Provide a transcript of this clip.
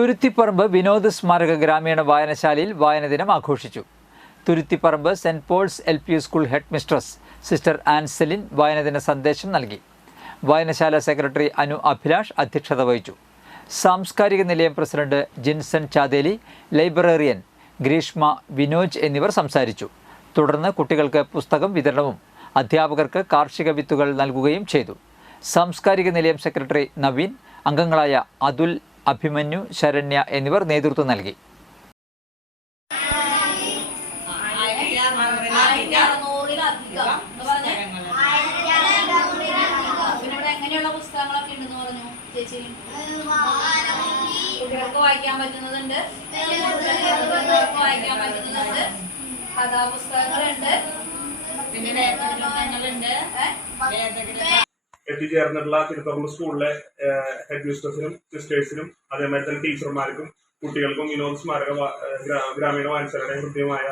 തുരുത്തിപ്പറമ്പ് വിനോദ് സ്മാരക ഗ്രാമീണ വായനശാലയിൽ വായനദിനം ആഘോഷിച്ചു. Thuruthiparambu Saint Paul's LP school head mistress sister Anselin വായനദിന സന്ദേശം നൽകി. വായനശാല സെക്രട്ടറി അനു അഭിലാഷ് അധ്യക്ഷത വഹിച്ചു. സാംസ്കാരിക നിലയം പ്രസിഡന്റ് ജിൻസൺ ചാദേലി, ലൈബ്രറിയൻ ഗ്രീഷ്മ വിനോജ് എന്നിവർ സംസാരിച്ചു. തുടർന്ന് കുട്ടികൾക്ക് പുസ്തകം വിതരണവും അധ്യാപകർക്ക് കാർഷിക വിത്തുകൾ നൽകുകയും ചെയ്തു. സാംസ്കാരിക നിലയം സെക്രട്ടറി നവീൻ, അംഗങ്ങളായ അതുൽ, അഭിമന്യു, ശരണ്യ എന്നിവർ നേതൃത്വം നൽകി. കുട്ടികൾക്ക് വായിക്കാൻ പറ്റുന്നതുണ്ട്, കഥാപുസ്തകങ്ങളുണ്ട്, പിന്നെ എത്തിച്ചേർന്നിട്ടുള്ള തിരുപ്പറമ്പ് സ്കൂളിലെ ഹെഡ് മിസ്റ്റേഴ്സിനും സിസ്റ്റേഴ്സിനും അതേമാതിരി തന്നെ ടീച്ചർമാർക്കും കുട്ടികൾക്കും വിനോദ് സ്മാരക ഗ്രാമീണ വായനശാലയുടെ കൃത്യമായ